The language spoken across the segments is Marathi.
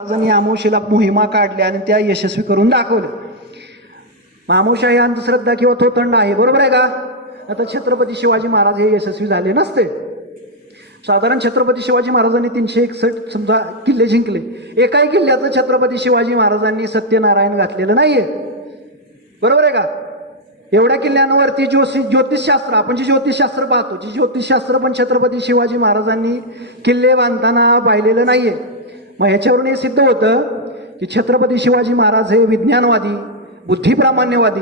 महाराजांनी आमोशीला मोहिमा काढल्या आणि त्या यशस्वी करून दाखवल्या. आमोशा ही अंधश्रद्धा किंवा थोतंड आहे बरोबर आहे का? आता छत्रपती शिवाजी महाराज हे यशस्वी झाले नसते. साधारण छत्रपती शिवाजी महाराजांनी तीनशे एकसष्ट समजा किल्ले जिंकले. एकाही किल्ल्याचं छत्रपती शिवाजी महाराजांनी सत्यनारायण घातलेलं नाहीये. बरोबर आहे का? एवढ्या किल्ल्यांवरती ज्योतिष ज्योतिषशास्त्र आपण जे ज्योतिषशास्त्र पाहतो जे ज्योतिषशास्त्र पण छत्रपती शिवाजी महाराजांनी किल्ले बांधताना पाहिलेलं नाहीये. मग ह्याच्यावरून हे सिद्ध होतं की छत्रपती शिवाजी महाराज हे विज्ञानवादी बुद्धिप्रामाण्यवादी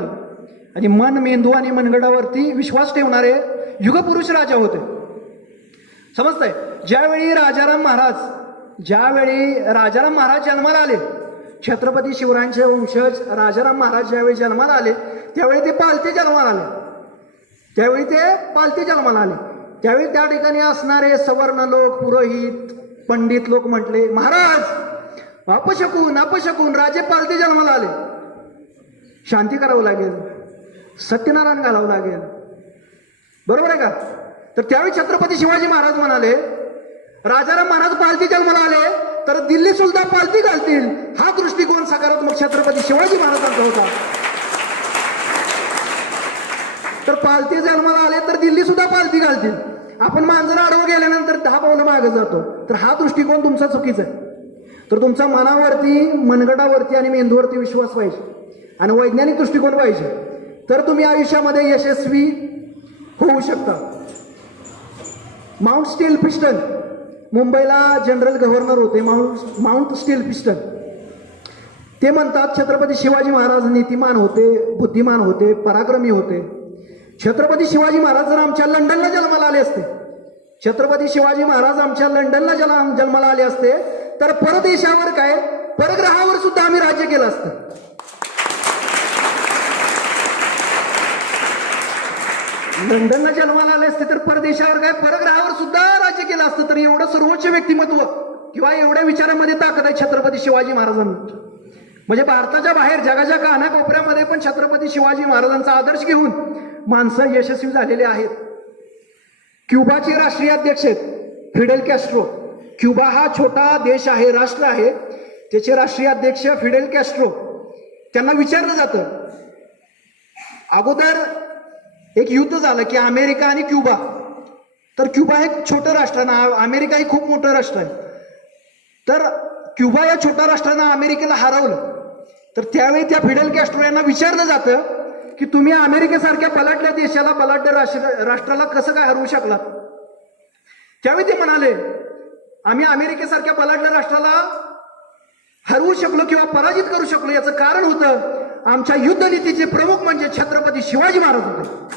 आणि मन मेंदू आणि मनगडावरती विश्वास ठेवणारे युगपुरुष राजा होते. समजतंय? ज्यावेळी राजाराम महाराज ज्यावेळी राजाराम महाराज जन्माला आले छत्रपती शिवरायांचे वंशज राजाराम महाराज ज्यावेळी जन्माला आले त्यावेळी ते पालते जन्माला आले. त्यावेळी ते पालते जन्माला आले. त्यावेळी त्या ठिकाणी असणारे सवर्ण लोक पुरोहित पंडित लोक म्हटले महाराज अपशकून अपशकून राजे पालते जन्माला आले. शांती करावं लागेल सत्यनारायण घालावं लागेल. बरोबर आहे का? तर त्यावेळी छत्रपती शिवाजी महाराज म्हणाले राजाराम महाराज पालती जन्माला आले तर दिल्ली सुद्धा पालती घालतील. हा दृष्टिकोन सकारात्मक छत्रपती शिवाजी महाराजांचा होता. तर पालती जन्माला आले तर दिल्ली सुद्धा पालती घालतील. आपण मांजर आडवं गेल्यानंतर दहा पावलं मागे जातो. तर हा दृष्टिकोन तुमचा चुकीचा आहे. तर तुमचा मनावरती मनगटावरती आणि मेंदूवरती विश्वास पाहिजे. आणि वैज्ञानिक दृष्टिकोन पाहिजे. तर तुम्ही आयुष्यामध्ये यशस्वी होऊ शकता. Mountstuart Elphinstone. मुंबईला जनरल गव्हर्नर होते माउंट माउंट स्टील पिस्टन. ते म्हणतात छत्रपती शिवाजी महाराज नीतिमान होते बुद्धिमान होते पराक्रमी होते. छत्रपती शिवाजी महाराज जर आमच्या लंडनला जन्माला आले असते छत्रपती शिवाजी महाराज आमच्या लंडनला जन्म जन्माला आले असते तर परदेशावर काय? परग्रहावर सुद्धा आम्ही राज्य केलं असतं. लंडनला जन्माला आले असते तर परदेशावर काय? परग्रहावर सुद्धा राज्य केलं असतं तर एवढं सर्वोच्च व्यक्तिमत्व किंवा एवढ्या विचारामध्ये ताकद आहे छत्रपती शिवाजी महाराजांना. म्हणजे भारताच्या बाहेर जगाच्या कानाकोपऱ्यामध्ये पण छत्रपती शिवाजी महाराजांचा आदर्श घेऊन माणसं यशस्वी झालेले आहेत. क्युबाचे राष्ट्रीय अध्यक्ष आहेत फिडेल कॅस्ट्रो. क्युबा हा छोटा देश आहे राष्ट्र आहे. त्याचे राष्ट्रीय अध्यक्ष फिडेल कॅस्ट्रो. त्यांना विचारलं जातं. अगोदर एक युद्ध झालं की अमेरिका आणि क्युबा. तर क्युबा हे छोटं राष्ट्र ना अमेरिका हे खूप मोठं राष्ट्र आहे. तर क्युबा या छोट्या राष्ट्रानं अमेरिकेला हरवलं. तर त्यावेळी त्या फिडेल कॅस्ट्रो यांना विचारलं जातं की तुम्ही अमेरिकेसारख्या पलाटल्या देशाला बलाढ्य राष्ट्र राष्ट्राला कसं काय हरवू शकला त्यावेळी ते म्हणाले आम्ही अमेरिकेसारख्या पलाटल्या राष्ट्राला हरवू शकलो किंवा पराजित करू शकलो. याचं कारण होतं आमच्या युद्धनीतीचे प्रमुख म्हणजे छत्रपती शिवाजी महाराज होते.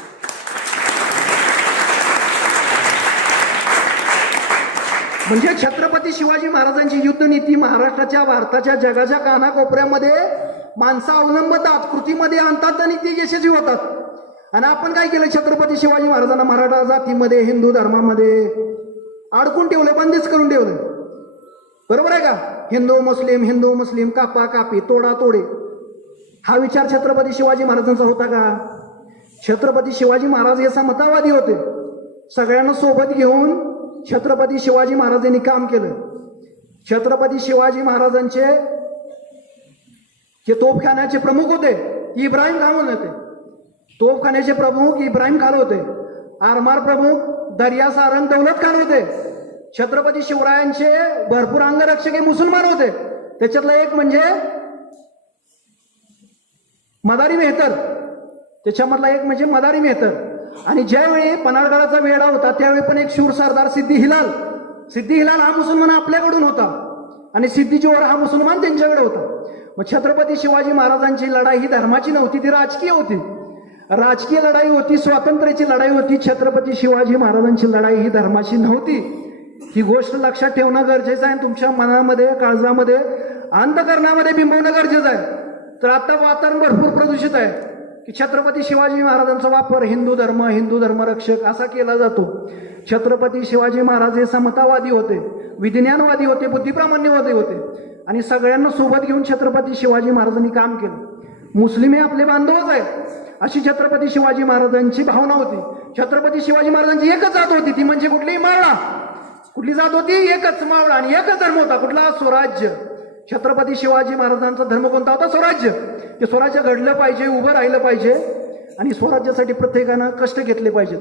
म्हणजे छत्रपती शिवाजी महाराजांची युद्धनीती महाराष्ट्राच्या भारताच्या जगाच्या कानाकोपऱ्यामध्ये माणसं अवलंबतात कृतीमध्ये आणतात आणि ते यशस्वी होतात. आणि आपण काय केलं? छत्रपती शिवाजी महाराजांना मराठा जातीमध्ये हिंदू धर्मामध्ये अडकून ठेवलं बंदिस्त करून ठेवलं. बरोबर आहे का? हिंदू मुस्लिम हिंदू मुस्लिम कापा कापी तोडा तोडे. हा विचार छत्रपती शिवाजी महाराजांचा होता का? छत्रपती शिवाजी महाराज हे समतावादी होते. सगळ्यांना सोबत घेऊन छत्रपती शिवाजी महाराजांनी काम केलं. छत्रपती शिवाजी महाराजांचे जे तोफखान्याचे प्रमुख होते इब्राहिम खान होते तोफखान्याचे प्रमुख इब्राहिम खान होते. आरमार प्रमुख दर्या सारंग दौलत खान होते. छत्रपती शिवरायांचे भरपूर अंगरक्षक हे मुसलमान होते. त्याच्यातला एक म्हणजे मदारी मेहतर. त्याच्यामधला एक म्हणजे मदारी मेहतर. आणि ज्यावेळी पन्हाळगडाचा वेढा होता त्यावेळी पण एक शूर सरदार सिद्धी हिलाल. सिद्धी हिलाल हा मुसलमान आपल्याकडून होता. आणि सिद्धी जोहर हा मुसलमान त्यांच्याकडे होता. मग छत्रपती शिवाजी महाराजांची लढाई ही धर्माची नव्हती ती राजकीय होती. राजकीय लढाई होती स्वातंत्र्याची लढाई होती छत्रपती शिवाजी महाराजांची लढाई ही धर्माची नव्हती. ही गोष्ट लक्षात ठेवणं गरजेचं आहे तुमच्या मनामध्ये काळजामध्ये अंधकरणामध्ये बिंबवणं गरजेचं आहे. तर आता वातावरण भरपूर प्रदूषित आहे. की छत्रपती शिवाजी महाराजांचा वापर हिंदू धर्म हिंदू धर्मरक्षक असा केला जातो. छत्रपती शिवाजी महाराज हे समतावादी होते विज्ञानवादी होते बुद्धिप्रामाण्यवादी होते. आणि सगळ्यांना सोबत घेऊन छत्रपती शिवाजी महाराजांनी काम केलं. मुस्लिम हे आपले बांधवच आहेत. अशी छत्रपती शिवाजी महाराजांची भावना होती. छत्रपती शिवाजी महाराजांची एकच जात होती ती म्हणजे कुठली मावळा. कुठली जात होती? एकच मावळा आणि एकच धर्म होता. कुठला? स्वराज्य. छत्रपती शिवाजी महाराजांचा धर्म कोणता होता? स्वराज्य. ते स्वराज्य घडलं पाहिजे उभं राहिलं पाहिजे आणि स्वराज्यासाठी प्रत्येकानं कष्ट घेतले पाहिजेत.